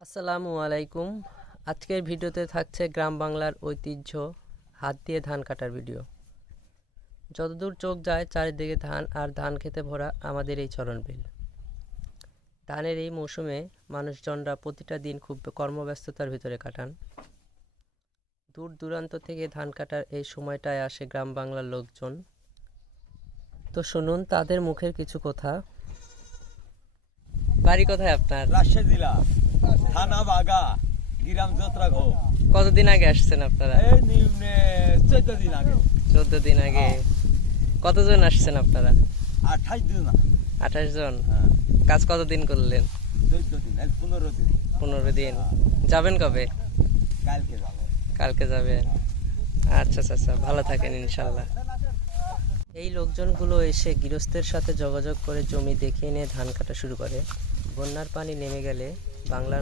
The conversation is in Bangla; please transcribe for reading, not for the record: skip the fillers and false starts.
আসসালামু আলাইকুম। আজকের ভিডিওতে থাকছে গ্রাম বাংলার ঐতিহ্য হাত দিয়ে ধান কাটার ভিডিও। যতদূর চোখ যায় চারিদিকে ধান আর ধান খেতে ভরা আমাদের এই চরণবিল। ধানের এই মৌসুমে মানুষজনরা প্রতিটা দিন খুব কর্মব্যস্ততার ভিতরে কাটান। দূর দূরান্ত থেকে ধান কাটার এই সময়টায় আসে গ্রাম বাংলার লোকজন। তো শুনুন তাদের মুখের কিছু কথা। বাড়ি কোথায় আপনার? রাজশাহী জেলা থানা বাগা গ্রাম যাত্রাঘর। কতদিন আগে আসছেন আপনারা? এই নিম্নে 14 দিন আগে। 14 দিন আগে। কতজন আসছেন আপনারা? 28 দিন না 28 জন। হ্যাঁ, কাজ কতদিন করলেন? 14 দিন 15 দিন। 15 দিন। যাবেন কবে? কালকে যাব। কালকে যাবেন। আচ্ছা আচ্ছা, ভালো থাকেন ইনশাল্লাহ। এই লোকজনগুলো এসে গৃহস্থের সাথে যোগাযোগ করে জমি দেখিয়ে নিয়ে ধান কাটা শুরু করে। বন্যার পানি নেমে গেলে বাংলার